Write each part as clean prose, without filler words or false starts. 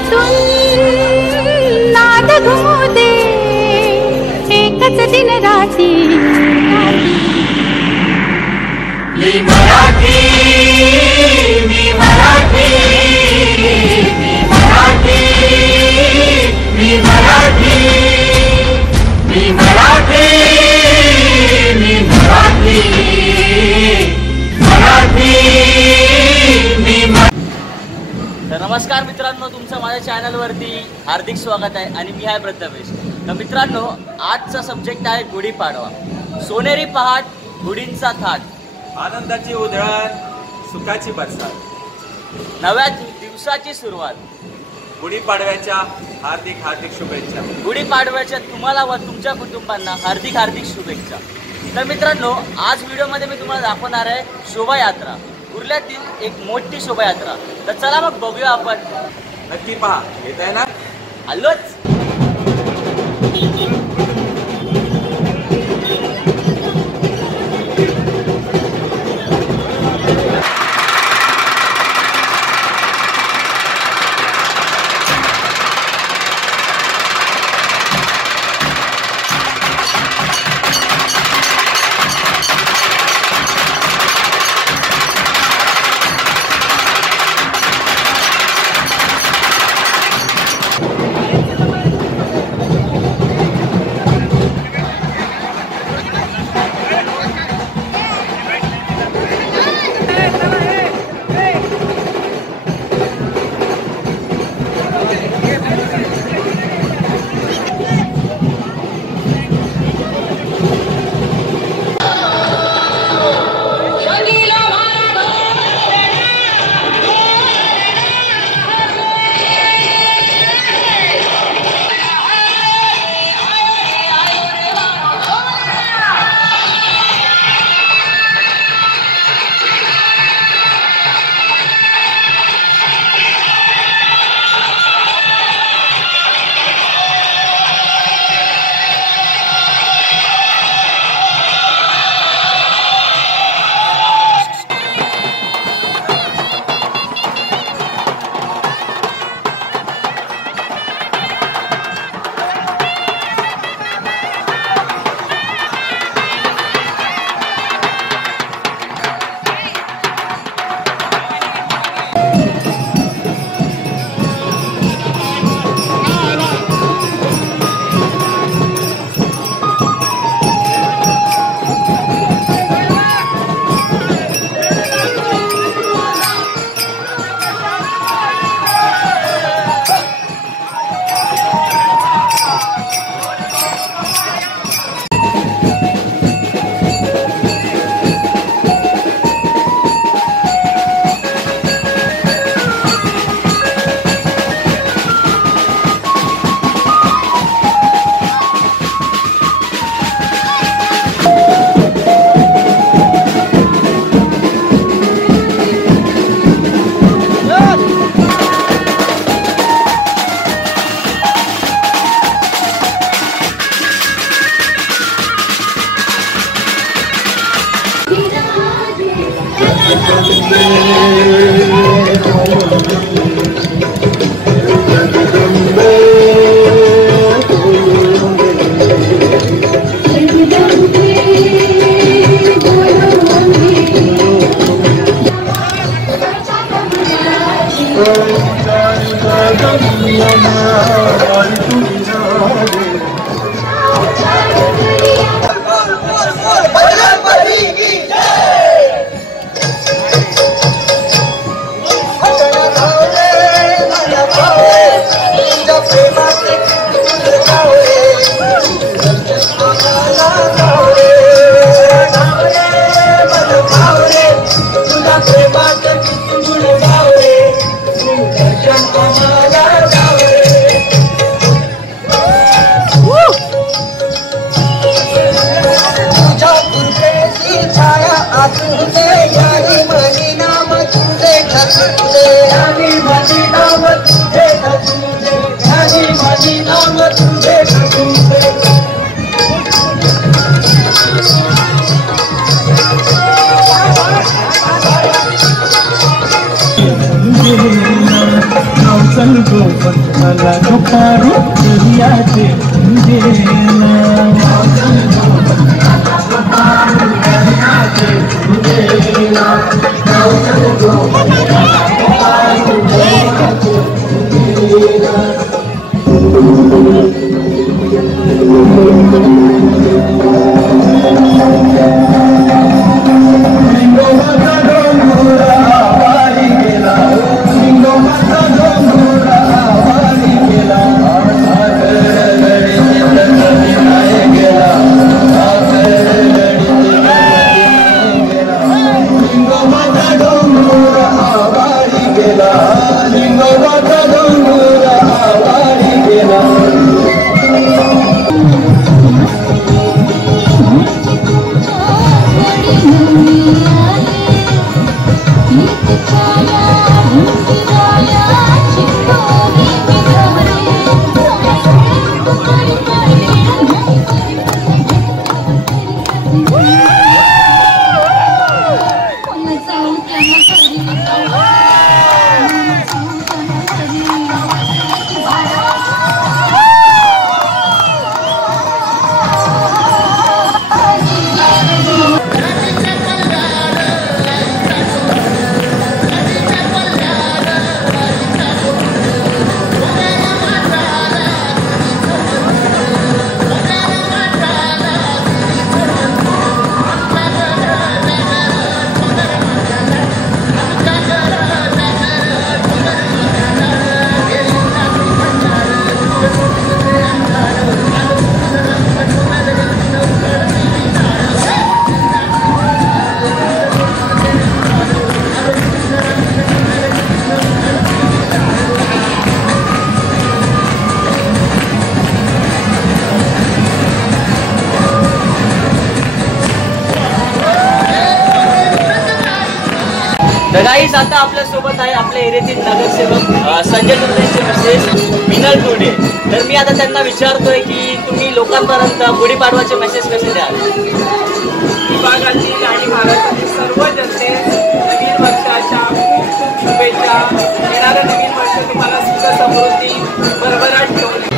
मनातून नाद घुमू दे एकच दिन राती। मी मराठी, मी मराठी, मी मराठी, मी मराठी, मी मराठी, मी मराठी, मराठी, मी। तर नमस्कार मित्रांनो, तुमचं माझ्या चॅनलवरती हार्दिक स्वागत आहे आणि मी आहे प्रथमेश। तर मित्रांनो, आजचा सब्जेक्ट आहे गुढीपाडवा। सोनेरी पहाट, गुढींचा थाट, आनंदाची उधळण, सुखाची बरसात, नव्या दिवसाची सुरुवात। गुढीपाडव्याच्या हार्दिक हार्दिक शुभेच्छा। गुढीपाडव्याच्या तुम्हाला व तुमच्या कुटुंबांना हार्दिक हार्दिक शुभेच्छा। तर मित्रांनो, आज व्हिडिओमध्ये मी तुम्हाला दाखवणार आहे शोभायात्रा, कुर्ल्यातील एक मोठी शोभायात्रा। तर चला मग बघूया आपण। नक्की पहा, येत आहे ना? आलोच। मला दुपारू दर्याचे तर गाईज आता आपल्या सोबत आहे आपल्या एरियातील नगरसेवक संजय तुर्तेंचे मिसेस मिनल टोडे. तर मी आता त्यांना विचारतोय की तुम्ही लोकांपर्यंत गुढीपाडवाचे मेसेज कसे द्याल. विभागातील आणि भारतातील सर्व जनतेस नवीन वर्षाच्या खूप खूप शुभेच्छा. येणारं नवीन वर्ष तुम्हाला सुख समृद्धी भरभराट घेऊन येईल.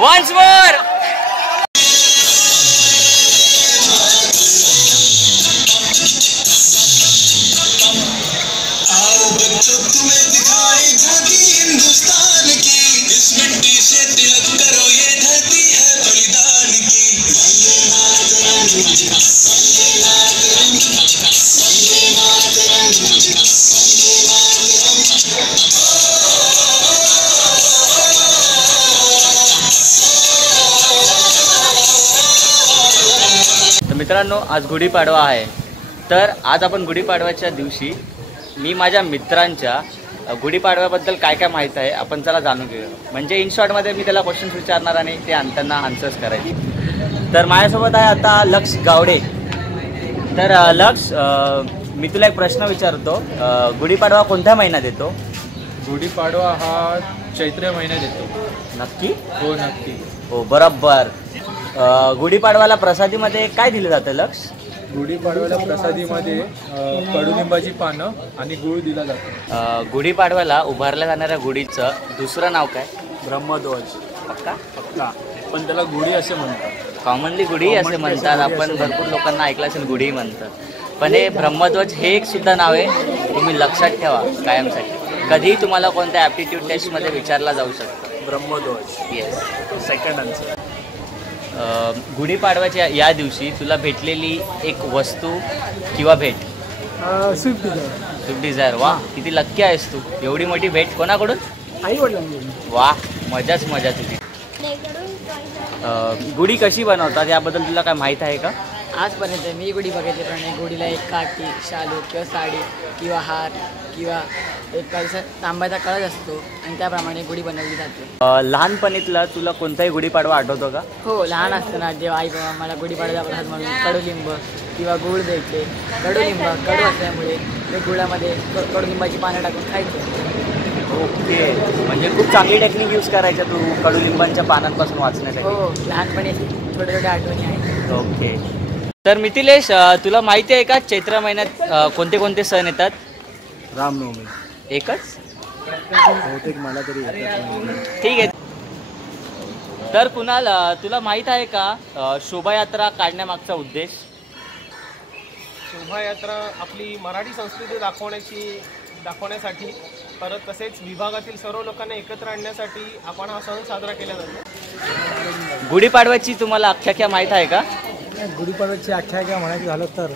Once more! मित्रांनो, आज गुढीपाडवा आहे. तर आज आपण गुढीपाडव्याच्या दिवशी मी माझ्या मित्रांच्या गुढीपाडव्याबद्दल काय काय माहीत आहे आपण चला जाणून घेऊया. म्हणजे इन शॉर्टमध्ये मी त्याला क्वेश्चन्स विचारणार आणि ते त्यांना आन्सर्स करायचे. तर माझ्यासोबत आहे आता लक्ष गावडे. तर लक्ष, मी तुला एक प्रश्न विचारतो. गुढीपाडवा कोणत्या महिन्यात येतो? गुढीपाडवा हा चैत्र महिन्यात येतो. नक्की? हो नक्की. हो बरोबर. गुढीपाडवाला प्रसादीमध्ये काय दिलं जातं लक्ष? गुढीपाडव्याला प्रसादीमध्ये कडुलिंबाची पानं आणि गूळ दिला जातो. गुढीपाडव्याला उभारल्या जाणाऱ्या गुढीचं दुसरं नाव काय? ब्रह्मध्वज. पक्का? पक्का. पण त्याला गुढी असे म्हणतात. कॉमनली गुढी असे म्हणतात. आपण भरपूर लोकांना ऐकलं असेल गुढी म्हणतात. पण हे ब्रह्मध्वज हे एक सुद्धा नाव आहे, तुम्ही लक्षात ठेवा कायमसाठी. कधीही तुम्हाला कोणत्या ॲप्टिट्यूड टेस्टमध्ये विचारला जाऊ शकतं. ब्रह्मध्वज. येस. Second answer. गुढीपाडव्याच्या या दिवशी तुला भेटलेली एक वस्तू किंवा भेट? Swift Dzire. Swift Dzire. वा, किती लक्की आहेस तू. एवढी मोठी भेट कोणाकडून? आई वडिलांनी. वा, मजाच मजा तुझी. गुढी कशी बनवतात याबद्दल तुला काय माहीत आहे का? आजपर्यंत मी गुढी बघितल्याप्रमाणे गुढीला एक काठी, शालू किंवा साडी किंवा हार किंवा एक काहीसा तांब्याचा कळस असतो आणि त्याप्रमाणे गुढी बनवली जाते. लहानपणीतला तुला कोणताही गुढीपाडवा आठवतो का? हो, लहान असताना जेव्हा आई बाबा मला गुढीपाडव्याचा प्रसाद म्हणून कडुलिंब किंवा गूळ द्यायचे. कडुलिंब कडू असल्यामुळे ते गुळामध्ये कडुलिंबाची पानं टाकून खायचं. ओके, म्हणजे खूप चांगली टेक्निक यूज करायच्या तू कडुलिंबांच्या पानांपासून वाचण्यासाठी. हो, लहानपणी छोट्या छोट्या आठवणी आहेत. ओके. तर मिथिलेश, तुला माहिती आहे का चैत्र महिन्यात कोणते कोणते सण येतात? रामनवमी. एकच? बहुतेक मला तरी ठीक आहे. तर कुणाल, तुला माहीत आहे का शोभायात्रा काढण्यामागचा उद्देश? शोभायात्रा आपली मराठी संस्कृती दाखवण्यासाठी, परत तसेच विभागातील सर्व लोकांना एकत्र आणण्यासाठी आपण हा सण साजरा केला जातो. गुढीपाडव्याची तुम्हाला आख्याख्या माहीत आहे का? गुढीपाडव्याची आख्यायिका म्हणायचं झालं तर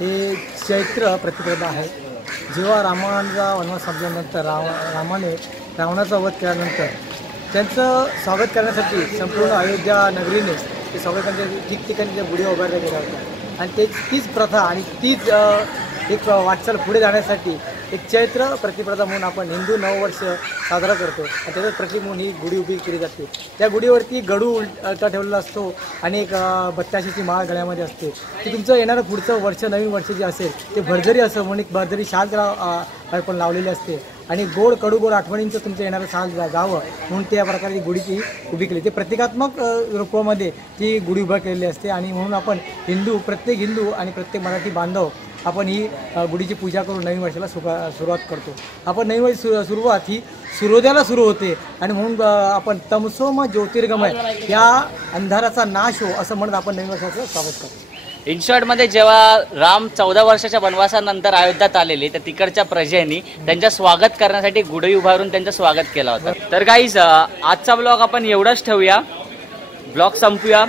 हे चैत्र प्रतिपदा आहे. जेव्हा रामाचा वनवास संपल्यानंतर रामाने रावणाचा वध केल्यानंतर त्यांचं स्वागत करण्यासाठी संपूर्ण अयोध्या नगरीने ते स्वागत करण्यासाठी ठिकठिकाणी त्या गुढी उभारल्या गेल्या होत्या. आणि तीच प्रथा आणि तीच एक वाटचाल पुढे जाण्यासाठी एक चैत्र प्रतिपदा म्हणून आपण हिंदू नववर्ष साजरा करतो आणि त्याचं प्रतीक म्हणून ही गुढी उभी केली जाते. त्या गुढीवरती गडू उलटा ठेवलेला असतो आणि एक बत्ताशीची माळ गळ्यामध्ये असते. की तुमचं येणारं पुढचं वर्ष, नवीन वर्ष जे असेल ते भरजरी असं म्हणून एक भरजरी शाल त्याला आपण लावलेली असते आणि गोड आठवणींचं तुमचं येणारं साल जावं म्हणून त्या प्रकारे गुढी ती उभी केली. ते प्रतिकात्मक रूपामध्ये ती गुढी उभा केलेली असते आणि म्हणून आपण प्रत्येक हिंदू आणि प्रत्येक मराठी बांधव आपण ही गुढीची पूजा करून नवीन वर्षाला सुरुवात करतो. आपण नवीन वर्ष सुरुवात ही सूर्योदयाला सुरू होते आणि म्हणून आपण तमसोम ज्योतिर्गमय या अंधाराचा नाश हो असं म्हणत आपण नवीन वर्षाचं स्वागत करतो. इन शॉर्टमध्ये जेव्हा राम 14 वर्षाच्या वनवासानंतर अयोध्यात आलेले तर तिकडच्या प्रजेनी त्यांचं स्वागत करण्यासाठी गुढी उभारून त्यांचं स्वागत केलं होतं. तर गाईज, आजचा ब्लॉग आपण एवढंच ठेवूया. ब्लॉग संपूया.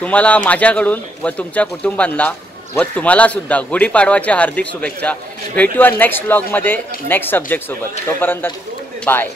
तुम्हाला माझ्याकडून व तुमच्या कुटुंबांना व तुम्हाला सुद्धा गुढीपाडवाच्या हार्दिक शुभेच्छा. भेटूया नेक्स्ट ब्लॉगमध्ये नेक्स्ट सब्जेक्ट सोबत. तोपर्यंत बाय.